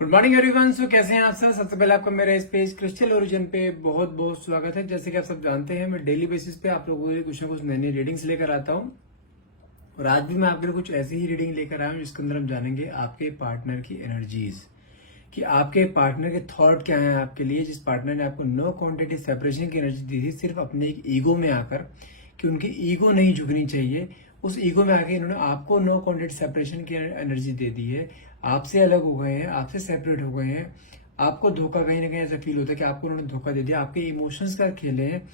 Good morning everyone. सो कैसे हैं आप सब? सबसे पहले आपका मेरा इस पेज क्रिस्टल ओरिजिन पे बहुत बहुत स्वागत है। जैसे कि आप सब जानते हैं, मैं डेली बेसिस पे आप लोगों के लिए कुछ ना कुछ नई नई रीडिंग्स लेकर आता हूं और आज भी मैं आपके लिए कुछ ऐसी ही रीडिंग लेकर आया हूं जिसके अंदर हम जानेंगे आपके पार्टनर की एनर्जीज, कि आपके पार्टनर के थॉट क्या है आपके लिए। जिस पार्टनर ने आपको नो क्वांटिटी सेपरेशन की एनर्जी दी थी सिर्फ अपने एक ईगो में आकर, कि उनकी ईगो नहीं झुकनी चाहिए, उस ईगो में आके इन्होंने आपको नो क्वांटिटी सेपरेशन की एनर्जी दे दी है। आपसे अलग हो गए हैं, आपसे सेपरेट हो गए हैं। आपको धोखा कहीं ना कहीं ऐसा फील होता है कि आपको उन्होंने धोखा दे दिया। आपके इमोशंस का खेले हैं,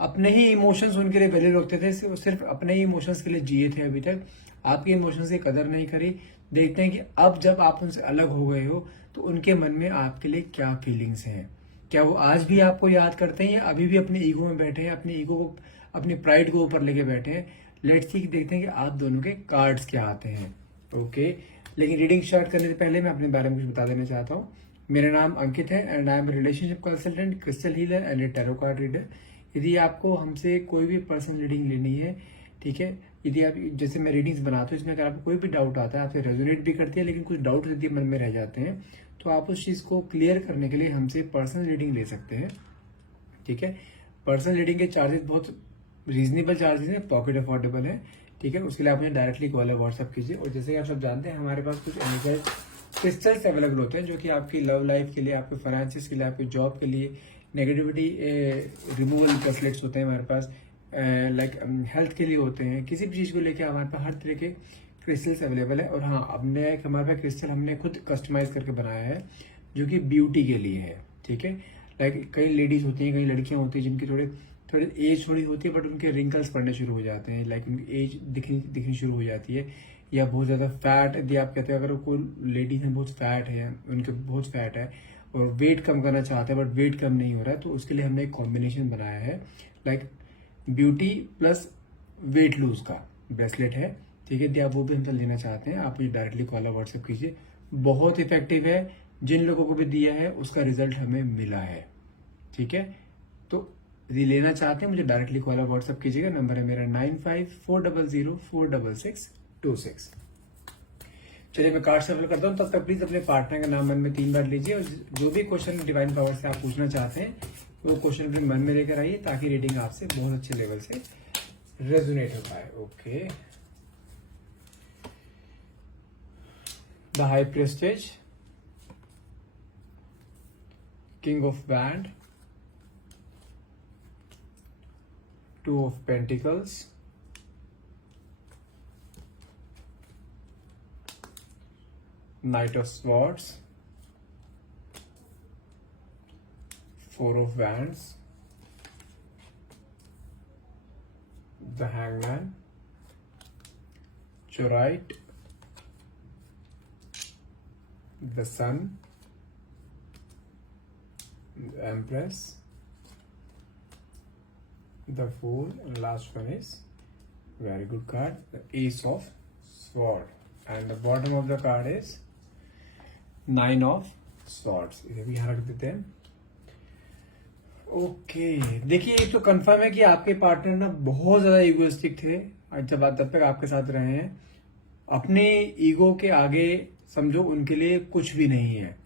अपने ही इमोशंस उनके लिए वैल्यू रखते थे, सिर्फ अपने ही इमोशंस के लिए जिए थे अभी तक। आपके इमोशंस की कदर नहीं करी। देखते हैं कि अब जब आप उनसे अलग हो गए हो तो उनके मन में आपके लिए क्या फीलिंग्स हैं। क्या वो आज भी आपको याद करते हैं या अभी भी अपने ईगो में बैठे हैं, अपने ईगो को, अपनी प्राइड को ऊपर लेके बैठे हैं। लेट्स सी, देखते हैं कि आप दोनों के कार्ड्स क्या आते हैं। ओके, लेकिन रीडिंग स्टार्ट करने से पहले मैं अपने बारे में कुछ बता देना चाहता हूँ। मेरा नाम अंकित है and I am relationship consultant, crystal healer and A tarot card reader. यदि आपको हमसे कोई भी पर्सनल रीडिंग लेनी है, ठीक है, यदि आप, जैसे मैं रीडिंग्स बनाता हूँ, इसमें अगर आपको कोई भी डाउट आता है, आपसे रेजोनेट भी करती है, लेकिन कुछ डाउट यदि मन में रह जाते हैं तो आप उस चीज को क्लियर करने के लिए हमसे पर्सनल रीडिंग ले सकते हैं। ठीक है, पर्सनल रीडिंग के चार्जेस बहुत रीजनेबल चार्जेस हैं, पॉकेट अफोर्डेबल है। ठीक है, उसके लिए आपने डायरेक्टली कॉल या व्हाट्सअप कीजिए। और जैसे कि आप सब जानते हैं, हमारे पास कुछ एनर्जाइज क्रिस्टल्स अवेलेबल होते हैं जो कि आपकी लव लाइफ के लिए, आपके फाइनेंसिस के लिए, आपके जॉब के लिए, नेगेटिविटी रिमूवल ब्रेसलेट्स होते हैं हमारे पास, लाइक हेल्थ के लिए होते हैं। किसी भी चीज को लेकर हमारे पास हर तरह के क्रिस्टल्स अवेलेबल है। और हाँ, हमारे पास क्रिस्टल हमने खुद कस्टमाइज करके बनाया है जो कि ब्यूटी के लिए है। ठीक है, लाइक कई लेडीज होती हैं, कई लड़कियां होती हैं जिनकी थोड़ी एज थोड़ी होती है, बट उनके रिंकल्स पड़ने शुरू हो जाते हैं, लाइक उनकी एज दिखनी शुरू हो जाती है, या बहुत ज्यादा फैट, यदि आप कहते हैं अगर कोई लेडीज है बहुत फैट है, उनके बहुत फैट है और वेट कम करना चाहते हैं बट वेट कम नहीं हो रहा है, तो उसके लिए हमने एक कॉम्बिनेशन बनाया है, like beauty plus weight lose का ब्रेसलेट है। ठीक है, यदि आप वो भी हमसे लेना चाहते हैं, आप मुझे डायरेक्टली कॉल या व्हाट्सएप कीजिए। बहुत इफेक्टिव है, जिन लोगों को भी दिया है उसका रिजल्ट हमें मिला है। ठीक है, तो यदि लेना चाहते हैं मुझे डायरेक्टली कॉल या व्हाट्सएप कीजिएगा। नंबर है मेरा 9540046626। चलिए मैं कार्ड सफल करता हूँ, तब तक प्लीज अपने पार्टनर का नाम मन में 3 बार लीजिए और जो भी क्वेश्चन डिवाइन पावर से आप पूछना चाहते हैं वो क्वेश्चन अपने मन में लेकर आइए, ताकि रीडिंग आपसे बहुत अच्छे लेवल से रेजोनेट हो पाए। Okay, the high prestige, king of band, 2 of Pentacles, Knight of Swords, 4 of Wands, the Hangman, Chorite, the Sun, the Empress, the Fool, and last one is very good card, the Ace of Sword, and the bottom of the card is 9 of Swords. इसे भी यहाँ रख देते हैं। Okay, देखिए एक तो confirm है कि आपके पार्टनर ना बहुत ज्यादा इगोइस्टिक थे जब तब तक आपके साथ रहे हैं। अपने ईगो के आगे समझो उनके लिए कुछ भी नहीं है।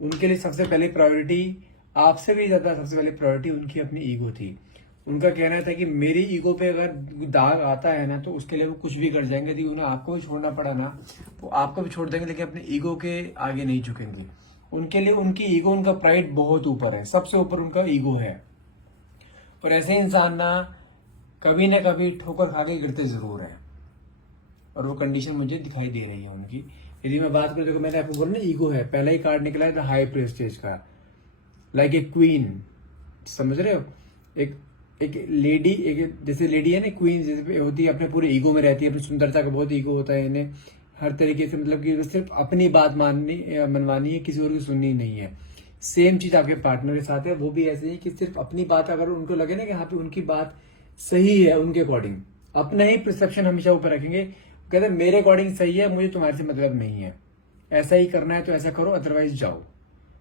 उनके लिए सबसे पहले प्रायोरिटी, आपसे भी ज्यादा सबसे पहले प्रायोरिटी उनकी अपनी ईगो थी। उनका कहना था कि मेरी ईगो पे अगर दाग आता है ना तो उसके लिए वो कुछ भी कर जाएंगे। यदि उन्हें आपको भी छोड़ना पड़ा ना वो आपको भी छोड़ देंगे, लेकिन अपने ईगो के आगे नहीं झुकेंगे। उनके लिए उनकी ईगो, उनका प्राइड बहुत ऊपर है, सबसे ऊपर उनका ईगो है। और ऐसे इंसान ना कभी ठोकर खा के गिरते जरूर है, और वो कंडीशन मुझे दिखाई दे रही है उनकी। यदि मैं बात करूं, देखो मैंने आपको बोला ना ईगो है, पहला ही कार्ड निकला है द हाई प्रेस्टेज का, लाइक ए क्वीन, समझ रहे हो? एक लेडी, एक जैसे लेडी है ना, क्वीन जैसे होती है, अपने पूरे ईगो में रहती है, अपनी सुंदरता का बहुत ईगो होता है इन्हें, हर तरीके से, मतलब कि सिर्फ अपनी बात मनवानी है, किसी और की सुननी नहीं है। सेम चीज आपके पार्टनर के साथ है, वो भी ऐसे ही कि सिर्फ अपनी बात, अगर उनको लगे ना कि यहाँ पे उनकी बात सही है उनके अकॉर्डिंग, अपना ही परसेप्शन हमेशा ऊपर रखेंगे। कहते मेरे अकॉर्डिंग सही है, मुझे तुम्हारे से मतलब नहीं है, ऐसा ही करना है तो ऐसा करो, अदरवाइज जाओ।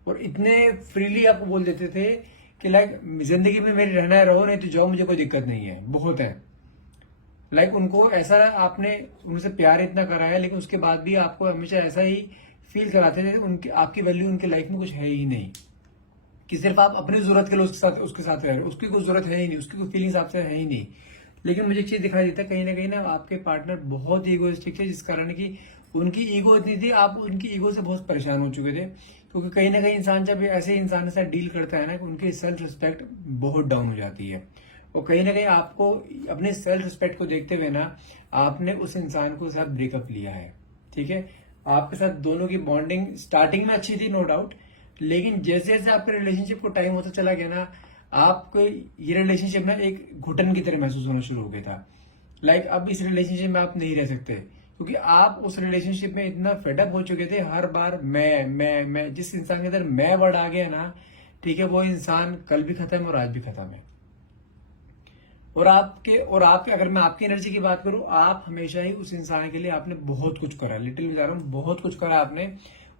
और इतने फ्रीली आपको बोल देते थे कि लाइक जिंदगी में मेरी रहना है, रहो, नहीं तो जाओ, मुझे कोई दिक्कत नहीं है। बहुत है, लाइक उनको ऐसा, आपने उनसे प्यार इतना करा है लेकिन उसके बाद भी आपको हमेशा ऐसा ही फील कराते हैं उनकी आपकी वैल्यू उनकी लाइफ में कुछ है ही नहीं, कि सिर्फ आप अपनी जरूरत के लिए उसके साथ रह रहे हो, उसकी कोई जरूरत है ही नहीं, उसकी कोई फीलिंग्स आपसे है ही नहीं। लेकिन मुझे एक चीज दिखाई देता है कहीं ना आपके पार्टनर बहुत ईगोइस्टिक थे, जिस कारण की उनकी ईगो इतनी थी, आप उनकी ईगो से बहुत परेशान हो चुके थे। क्योंकि कहीं ना कहीं इंसान जब ऐसे इंसान के साथ डील करता है ना, उनकी सेल्फ रिस्पेक्ट बहुत डाउन हो जाती है। और कहीं ना कहीं आपको अपने सेल्फ रिस्पेक्ट को देखते हुए ना आपने उस इंसान को साथ ब्रेकअप लिया है, ठीक है। आपके साथ दोनों की बॉन्डिंग स्टार्टिंग में अच्छी थी, नो डाउट, लेकिन जैसे जैसे आपके रिलेशनशिप को टाइम होता चला गया ना, आपको ये रिलेशनशिप ना एक घुटन की तरह महसूस होना शुरू हो गया था। लाइक अब इस रिलेशनशिप में आप नहीं रह सकते, क्योंकि आप उस रिलेशनशिप में इतना फेडअप हो चुके थे। हर बार मैं जिस इंसान के अंदर मैं वर्ड आ गया ना, ठीक है, वो इंसान कल भी खत्म है और आज भी खत्म है। और आपके अगर मैं आपकी एनर्जी की बात करूं, आप हमेशा ही उस इंसान के लिए आपने बहुत कुछ करा, लिटिल बता रहा हूं, बहुत कुछ करा आपने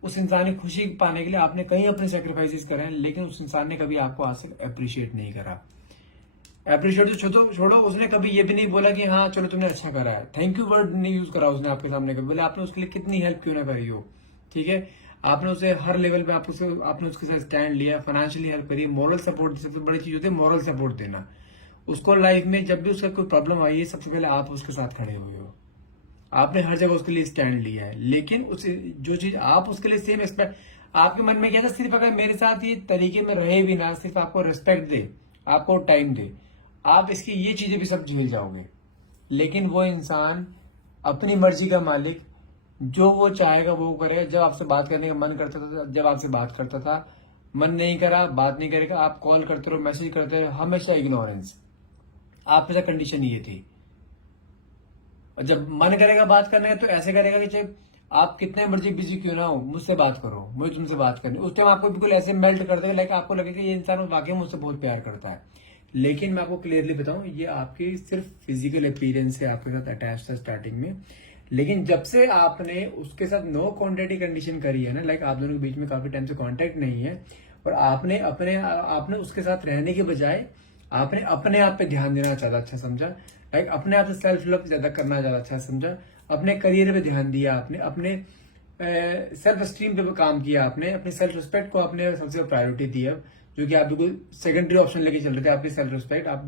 उस इंसान की खुशी पाने के लिए। आपने कई अपने सेक्रीफाइसेस करे हैं, लेकिन उस इंसान ने कभी आपको आज तक अप्रिशिएट नहीं करा। अप्रिशिएट तो छोड़ो, उसने कभी ये भी नहीं बोला कि हाँ चलो तुमने अच्छा करा है, थैंक यू वर्ड नहीं यूज करा उसने आपके सामने कभी। बोले आपने उसके लिए कितनी हेल्प क्यों ना करी हो, ठीक है, आपने उसे हर लेवल पे आपने उसके साथ स्टैंड लिया, फाइनेंशियली हेल्प करी, मॉरल सपोर्ट, सबसे बड़ी चीज होती है मॉरल सपोर्ट देना। उसको लाइफ में जब भी उसका कोई प्रॉब्लम आई है, सबसे पहले आप उसके साथ खड़े हुए हो, आपने हर जगह उसके लिए स्टैंड लिया है। लेकिन उस जो चीज आप उसके लिए सेम एक्सपेक्ट, आपके मन में क्या था, सिर्फ अगर मेरे साथ ये तरीके में रहे भी ना, सिर्फ आपको रिस्पेक्ट दे, आपको टाइम दे, आप इसकी ये चीजें भी सब झेल जाओगे। लेकिन वो इंसान अपनी मर्जी का मालिक, जो वो चाहेगा वो करेगा। जब आपसे बात करने का मन करता था, जब आपसे बात करता था, मन नहीं करा, बात नहीं करेगा, आप कॉल करते रहो, मैसेज करते रहो, हमेशा इग्नोरेंस। आप में कंडीशन ये थी। और जब मन करेगा बात करने का तो ऐसे करेगा कि चाहे आप कितने मर्जी बिजी क्यों ना हो, मुझसे बात करो, मुझे तुमसे बात करनी। उस टाइम आपको बिल्कुल ऐसे मेल्ट कर देगा, लाइक आपको लगेगा ये इंसान वाकई मुझसे बहुत प्यार करता है। लेकिन मैं आपको क्लियरली बताऊं, ये आपकी सिर्फ फिजिकल अपीयरेंस से आपके साथ अटैच था स्टार्टिंग में। लेकिन जब से आपने उसके साथ नो कॉन्टेक्ट की कंडीशन करी है ना, लाइक आप दोनों के बीच में काफी टाइम से कॉन्टेक्ट नहीं है, और आपने उसके साथ रहने के बजाय आपने अपने आप पे ध्यान देना ज्यादा अच्छा समझा, लाइक अपने आप से सेल्फ लव ज्यादा करना ज्यादा अच्छा समझा, अपने करियर पे ध्यान दिया, आपने अपने सेल्फ स्टीम पे काम किया, आपने अपने सेल्फ रिस्पेक्ट को आपने सबसे प्रायोरिटी दी। अब जो कि आप बिल्कुल सेकेंडरी ऑप्शन लेके चल रहे थे, आपकी सेल्फ रिस्पेक्ट, आप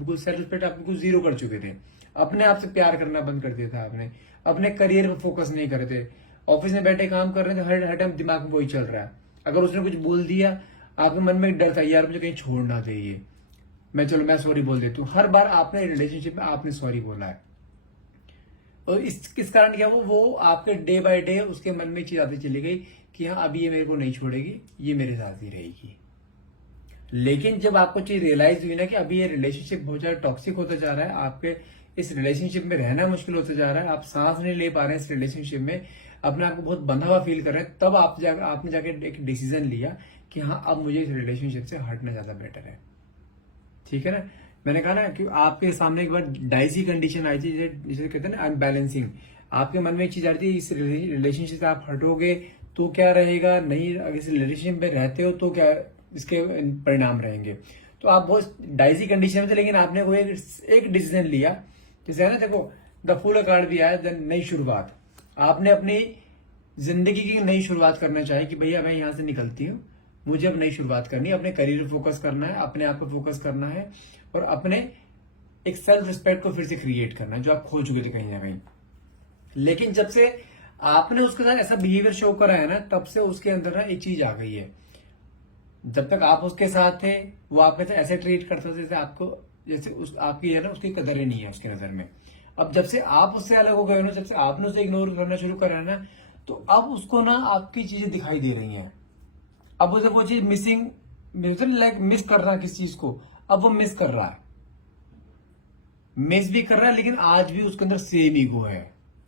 बिल्कुल जीरो कर चुके थे। अपने आप से प्यार करना बंद कर दिया था आपने, अपने करियर पे फोकस नहीं कर रहे थे। ऑफिस में बैठे काम कर रहे थे, हर टाइम दिमाग में वही चल रहा है। अगर उसने कुछ बोल दिया, आपके मन में एक डर था, यार मुझे कहीं छोड़ ना दे ये, मैं सॉरी बोल देता हूँ। हर बार आपने रिलेशनशिप में आपने सॉरी बोला है। और किस कारण क्या वो आपके डे बाय डे उसके मन में चीज आती चली गई कि हाँ अभी ये मेरे को नहीं छोड़ेगी, ये मेरे साथ ही रहेगी। लेकिन जब आपको चीज रियलाइज हुई ना कि अभी ये रिलेशनशिप बहुत ज्यादा टॉक्सिक होता जा रहा है, आपके इस रिलेशनशिप में रहना मुश्किल होता जा रहा है, आप सांस नहीं ले पा रहे हैं इस रिलेशनशिप में, अपने आप को बहुत बंधा हुआ फील कर रहे हैं, तब आपने जाके एक डिसीजन लिया कि हाँ अब मुझे इस रिलेशनशिप से हटना ज्यादा बेटर है, ठीक है ना। मैंने कहा ना कि आपके सामने एक बार डाइसी कंडीशन आई थी, जिसे कहते हैं ना अनबैलेंसिंग। आपके मन में एक चीज आ रही थी, इस रिलेशनशिप से आप हटोगे तो क्या रहेगा, नहीं अगर इस रिलेशनशिप में रहते हो तो क्या इसके परिणाम रहेंगे। तो आप बहुत डाइसी कंडीशन में थे, लेकिन आपने वो एक डिसीजन लिया, जैसे है ना, देखो द फूल कार्ड भी आया, नई शुरुआत। आपने अपनी जिंदगी की नई शुरुआत करना चाहे कि भैया मैं यहां से निकलती हूँ, मुझे अब नई शुरुआत करनी है, अपने करियर पे फोकस करना है, अपने आप पे फोकस करना है, और अपने एक सेल्फ रिस्पेक्ट को फिर से क्रिएट करना है जो आप खो चुके थे कहीं ना कहीं। लेकिन जब से आपने उसके साथ ऐसा बिहेवियर शो करा है ना, तब से उसके अंदर ना एक चीज आ गई है। जब तक आप उसके साथ थे, वो आपके साथ ऐसे ट्रीट करता था जैसे आपकी है ना उसकी कदर ही नहीं है उसकी नजर में। अब जब से आप उससे अलग हो गए हो ना, जब से आपने उसे इग्नोर करना शुरू करा है ना, तो अब उसको ना आपकी चीजें दिखाई दे रही हैं। अब उसे वो चीज लाइक मिस कर रहा है किस चीज को, अब वो मिस कर रहा है, मिस भी कर रहा है, लेकिन आज भी उसके अंदर सेम ईगो है।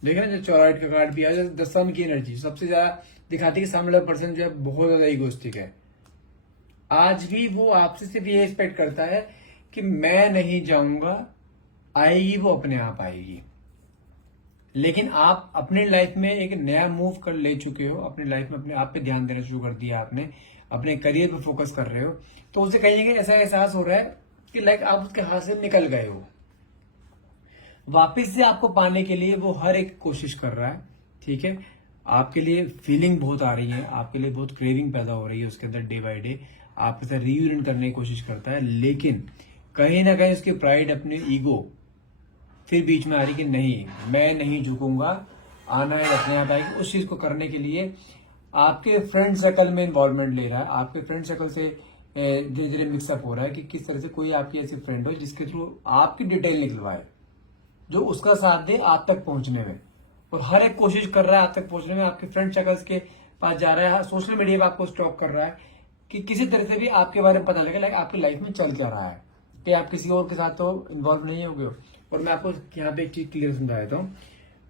देखिए ना, जो चौराइट का कार्ड भी आया, द सन की एनर्जी सबसे ज्यादा दिखाती है कि सामने वाला पर्सन जो है बहुत ज्यादा ईगोस्टिक है। आज भी वो आपसे सिर्फ ये एक्सपेक्ट करता है कि मैं नहीं जाऊंगा, आएगी वो अपने आप आएगी। लेकिन आप अपनी लाइफ में एक नया मूव कर ले चुके हो, अपनी लाइफ में अपने आप पे ध्यान देना शुरू कर दिया आपने, अपने करियर पे फोकस कर रहे हो, तो उसे कहीं ना कहीं ऐसा एहसास हो रहा है कि लाइक आप उसके हाथ से निकल गए हो। वापिस से आपको पाने के लिए वो हर एक कोशिश कर रहा है, ठीक है। आपके लिए फीलिंग बहुत आ रही है, आपके लिए बहुत क्रेविंग पैदा हो रही है उसके अंदर डे बाय डे, आपके साथ रीयूनियन करने की कोशिश करता है, लेकिन कहीं ना कहीं उसकी प्राइड, अपनी ईगो फिर बीच में आ रही कि नहीं, मैं नहीं झुकूंगा, आना है अपने आप आएगी। उस चीज को करने के लिए आपके फ्रेंड सर्कल में इन्वॉल्वमेंट ले रहा है, आपके फ्रेंड सर्कल से धीरे धीरे मिक्सअप हो रहा है कि किस तरह से कोई आपकी ऐसी फ्रेंड हो जिसके थ्रू आपकी डिटेल निकलवाए, जो उसका साथ दे आप तक पहुंचने में, और हर एक कोशिश कर रहा है आप तक पहुंचने में, आपके फ्रेंड सर्कल्स के पास जा रहा है, सोशल मीडिया पे आपको स्टॉक कर रहा है कि किसी तरह से भी आपके बारे में पता लगे, लाइक आपकी लाइफ में चल क्या रहा है, कि आप किसी और के साथ तो इन्वॉल्व नहीं हो गए हो। और मैं आपको यहाँ पे एक चीज क्लियर समझा देता हूँ,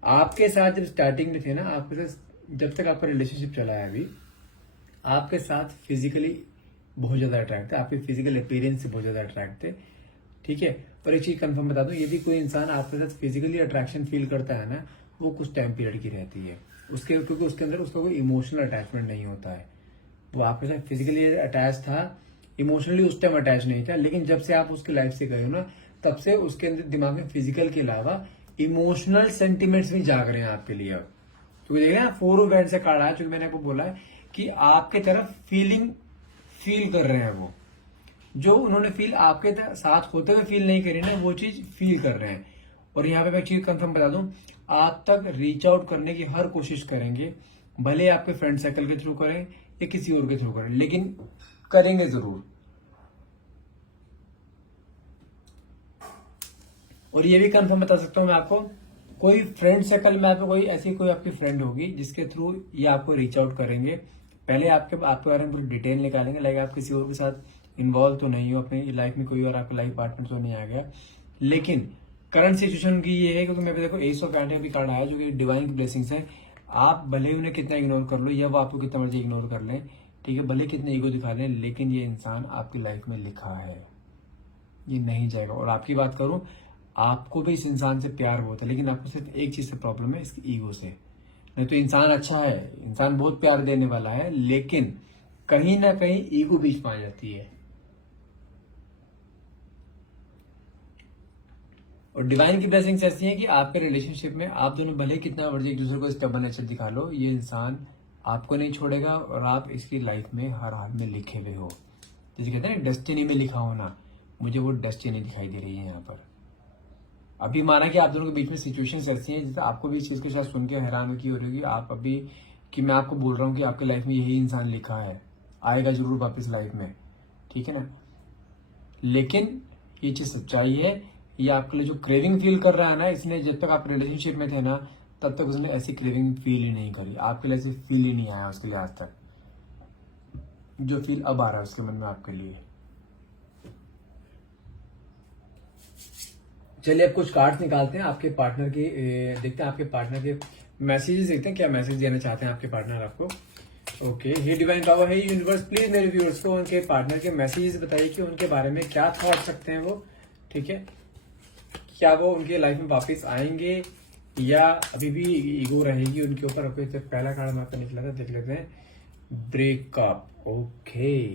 आपके साथ जब स्टार्टिंग में थे ना, आपके साथ जब तक आपका रिलेशनशिप चला है अभी, आपके साथ फिजिकली बहुत ज्यादा अट्रैक्ट थे, आपके फिजिकल अपीयरेंस से बहुत ज्यादा अट्रैक्ट थे, ठीक है। और एक चीज कंफर्म बता दूं, यदि कोई इंसान आपके साथ फिजिकली अट्रैक्शन फील करता है ना, वो कुछ टाइम पीरियड की रहती है उसके, क्योंकि उसके अंदर उसका कोई इमोशनल अटैचमेंट नहीं होता है। वो आपके साथ फिजिकली अटैच था, इमोशनली उस टाइम अटैच नहीं था, लेकिन जब से आप उसकी लाइफ से गए हो ना, तब से उसके अंदर दिमाग में फिजिकल के अलावा इमोशनल सेंटिमेंट्स भी जाग रहे हैं आपके लिए अब। क्योंकि देख रहे हैं 4 ऑफ वैंड्स से कार्ड आया, क्योंकि मैंने आपको बोला है कि आपके तरफ फील कर रहे हैं वो, जो उन्होंने फील आपके साथ होते हुए फील नहीं करी ना, वो चीज फील कर रहे हैं। और यहाँ पे मैं एक चीज कंफर्म बता दूं, आप तक रीच आउट करने की हर कोशिश करेंगे, भले आपके फ्रेंड सर्कल के थ्रू करें या किसी और के थ्रू करें, लेकिन करेंगे जरूर। और ये भी कंफर्म बता सकता हूं मैं आपको, कोई फ्रेंड सर्कल में आपको कोई ऐसी कोई आपकी फ्रेंड होगी जिसके थ्रू ये आपको रीच आउट करेंगे, पहले आपके बारे में पूरी डिटेल निकालेंगे, लाइक आप किसी और के साथ इन्वॉल्व तो नहीं हो अपनी लाइफ में, कोई और आपका लाइफ पार्टनर तो नहीं आ गया, लेकिन करंट सिचुएशन की ये है, क्योंकि मैं देखो एस ऑफ पैंटेकल भी कार्ड आया जो कि डिवाइन की ब्लेसिंग्स है। आप भले उन्हें कितना इग्नोर कर लो या वो आपको कितना मर्जी इग्नोर कर लें, ठीक है, भले कितने ईगो दिखा लें, लेकिन ये इंसान आपकी लाइफ में लिखा है, ये नहीं जाएगा। और आपकी बात करूं, आपको भी इस इंसान से प्यार बहुत है, लेकिन आपको सिर्फ एक चीज से प्रॉब्लम है, इसकी ईगो से। नहीं तो इंसान अच्छा है, इंसान बहुत प्यार देने वाला है, लेकिन कहीं ना कहीं ईगो बीच में आ जाती है। और डिवाइन की ब्लेसिंग्स ऐसी हैं कि आपके रिलेशनशिप में आप दोनों भले कितना मर्जी एक दूसरे को स्टेबल नेचर दिखा लो, ये इंसान आपको नहीं छोड़ेगा और आप इसकी लाइफ में हर हाल में लिखे हुए हो। जैसे कहते हैं ना डेस्टिनी में लिखा होना, मुझे वो डेस्टिनी दिखाई दे रही है यहाँ पर। अभी माना कि आप दोनों के बीच में सिचुएशंस ऐसी हैं जैसे आपको भी इस चीज के साथ सुन के हैरान की हो रही है आप अभी, कि मैं आपको बोल रहा हूँ कि आपकी लाइफ में यही इंसान लिखा है, आएगा जरूर वापस लाइफ में, ठीक है ना। लेकिन ये चीज सच्चाई है, ये आपके लिए जो क्रेविंग फील कर रहा है ना, इसने जब तक आप रिलेशनशिप में थे ना, तब तक उसने ऐसी क्रेविंग फील ही नहीं करी, आपके लिए ऐसी फील ही नहीं आया उसके लिए आज तक, जो फील अब आ रहा है उसके मन में आपके लिए। चलिए अब कुछ कार्ड्स निकालते हैं आपके पार्टनर के, देखते हैं आपके पार्टनर के मैसेजेस, देखते हैं क्या मैसेज देना चाहते हैं आपके पार्टनर आपको। Okay, hey divine power, hey universe, please मेरे व्यूअर्स को उनके पार्टनर के मैसेजेस बताइए कि उनके बारे में क्या थॉट सकते हैं वो, ठीक है। क्या वो उनके लाइफ में वापस आएंगे या अभी भी ईगो रहेगी उनके ऊपर। ओके, तो पहला कार्ड हमारे निकला था, देख लेते हैं, ब्रेकअप। ओके,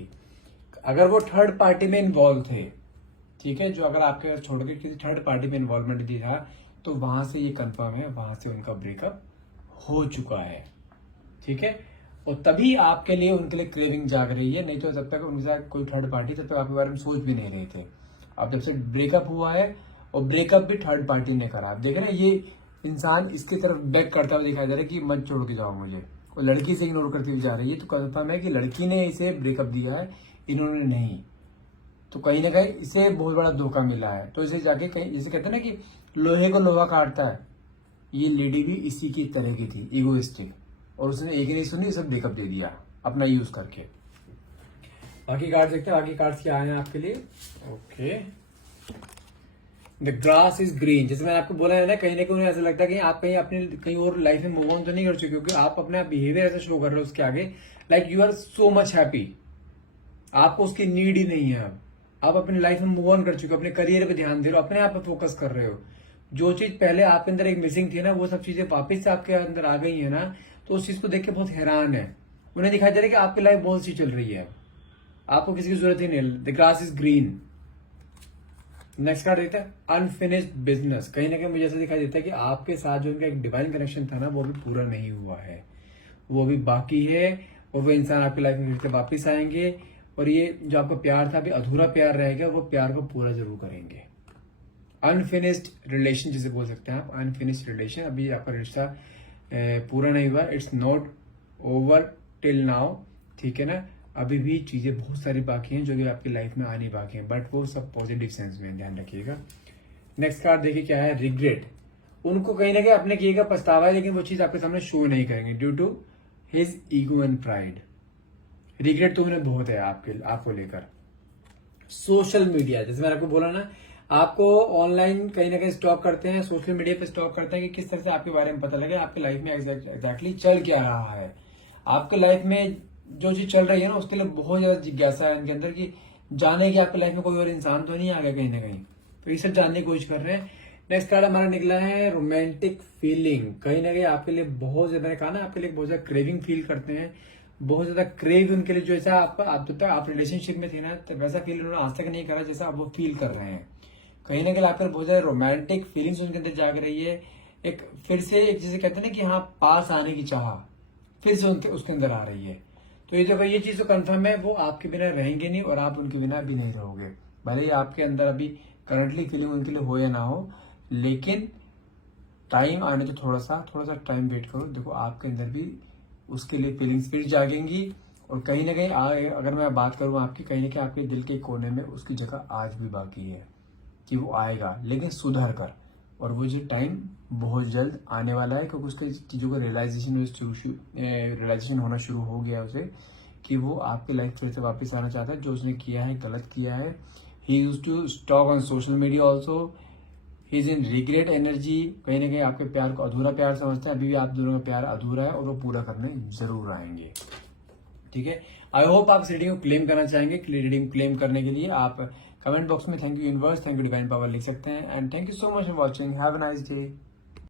अगर वो थर्ड पार्टी में इन्वॉल्व थे, ठीक है, जो अगर आपके घर छोड़ के किसी थर्ड पार्टी में इन्वॉल्वमेंट दी था, तो वहां से ये कंफर्म है, वहां से उनका ब्रेकअप हो चुका है, ठीक है। और तभी आपके लिए उनके लिए क्रेविंग जाग रही है, नहीं तो जब तक उनके साथ कोई थर्ड पार्टी, तब तक आपके बारे में सोच भी नहीं रहे थे। अब जब से ब्रेकअप हुआ है, और ब्रेकअप भी थर्ड पार्टी ने करा, आप देख रहे हैं, ये इंसान इसकी तरफ बैक करता हुआ दिखाई दे रहा है कि मत छोड़ के जाओ मुझे, और लड़की से इग्नोर करती हुई जा रही है, तो कंफर्म है कि लड़की ने इसे ब्रेकअप दिया है, इन्होंने नहीं। तो कहीं ना कहीं इसे बहुत बड़ा धोखा मिला है, तो इसे जाके कहीं, जैसे कहते हैं ना कि लोहे को लोहा काटता है, ये लेडी भी इसी की तरह की थी, इगोइस्टिक, और उसने एक ही नहीं सुनी, सब ब्रेकअप दे दिया अपना यूज करके। बाकी कार्ड देखते हैं, बाकी कार्ड्स क्या आए हैं आपके लिए। Okay, the grass is green, जैसे मैंने आपको बोला है ना, कहीं ना कहीं उन्हें ऐसा लगता है कि आप कहीं अपने कहीं और लाइफ में मूव ऑन तो नहीं कर चुके, क्योंकि आप अपना बिहेवियर ऐसा शो कर रहे हो उसके आगे, like you are so much happy, आपको उसकी नीड ही नहीं है। अब आप अपनी लाइफ में मूव ऑन कर चुके हो, अपने करियर पे ध्यान दे रहे हो, अपने आप पे फोकस कर रहे हो। जो चीज पहले आपके अंदर एक मिसिंग थी ना, वो सब चीजें वापस से आपके अंदर आ गई है ना, तो उस चीज को देख के बहुत हैरान है। उन्हें दिखाई दे रहा है कि आपकी लाइफ बहुत सी चल रही है, आपको किसी की जरूरत ही नहीं। The grass is green. Next card देखते हैं, अनफिनिश्ड बिजनेस। कहीं ना कहीं मुझे ऐसा दिखाई देता है कि आपके साथ जो उनका एक डिवाइन कनेक्शन था ना, वो भी पूरा नहीं हुआ है। वो भी बाकी है, और वो इंसान आपकी लाइफ में फिर से वापिस आएंगे, और ये जो आपका प्यार था अभी अधूरा प्यार रहेगा, वो प्यार को पूरा जरूर करेंगे। अनफिनिश्ड रिलेशन जिसे बोल सकते हैं आप, अनफिनिश्ड रिलेशन, अभी आपका रिश्ता पूरा नहीं हुआ, it's not over till now, ठीक है ना। अभी भी चीजें बहुत सारी बाकी हैं जो भी आपकी लाइफ में आनी बाकी हैं, बट वो सब पॉजिटिव सेंस में, ध्यान रखिएगा। नेक्स्ट कार्ड देखिए क्या है, रिग्रेट। उनको कहीं ना कहीं अपने किए का पछतावा है, लेकिन वो चीज आपके सामने शो नहीं करेंगे due to his ego and pride. Regret तो उन्हें बहुत है आपको लेकर। सोशल मीडिया, जैसे मैंने आपको बोला ना, आपको ऑनलाइन कहीं ना कहीं स्टॉक करते हैं, सोशल मीडिया पे स्टॉक करते हैं कि किस तरह से आपके बारे में पता लगे आपकी लाइफ में एग्जैक्टली चल क्या रहा है। आपके लाइफ में जो चीज चल रही है ना, उसके लिए बहुत ज्यादा जिज्ञासा है इनके अंदर कि जाने की आपकी लाइफ में कोई और इंसान तो नहीं आ गया कहीं ना कहीं, तो ये सब जानने की कोशिश कर रहे हैं। नेक्स्ट कार्ड हमारा निकला है रोमांटिक फीलिंग। कहीं ना कहीं आपके लिए बहुत ज्यादा, मैंने कहा ना, आपके लिए बहुत ज्यादा क्रेविंग फील करते हैं, बहुत ज्यादा क्रेव उनके लिए, जो ऐसा आप जब तक आप रिलेशनशिप में थे ना, तो वैसा फील उन्होंने आज तक नहीं करा जैसा आप वो फील कर रहे हैं। कहीं ना कहीं आपके बहुत ज्यादा रोमांटिक फीलिंग्स उनके अंदर जाग रही है, एक फिर से एक जिसे कहते हैं ना कि हाँ, पास आने की चाह फिर से उसके अंदर आ रही है। तो ये चीज तो कंफर्म है, वो आपके बिना रहेंगे नहीं और आप उनके बिना भी नहीं रहोगे। भले ही आपके अंदर अभी करंटली फीलिंग उनके लिए हो या ना हो, लेकिन टाइम आने तो थोड़ा सा टाइम वेट करो, देखो आपके अंदर भी उसके लिए फीलिंग्स फिर जागेंगी। और कहीं ना कहीं अगर मैं बात करूं आपकी, कहीं ना कहीं आपके दिल के कोने में उसकी जगह आज भी बाकी है कि वो आएगा, लेकिन सुधर कर। और वो जो टाइम बहुत जल्द आने वाला है, क्योंकि उसके चीज़ों का रियलाइजेशन होना शुरू हो गया उसे, कि वो आपकी लाइफ फिर से वापस आना चाहता है। जो उसने किया है, गलत किया है। He used to stalk on social media also, he is in regret energy. कहीं ना कहीं आपके प्यार को अधूरा प्यार समझते हैं, अभी भी आप दोनों का प्यार अधूरा है, और वो पूरा करने जरूर आएंगे, ठीक है। आई होप आप इस रीडिंग को क्लेम करना चाहेंगे। रीडिंग क्लेम करने के लिए आप कमेंट बॉक्स में thank you universe, thank you divine power लिख सकते हैं। And thank you so much for watching, have a nice day.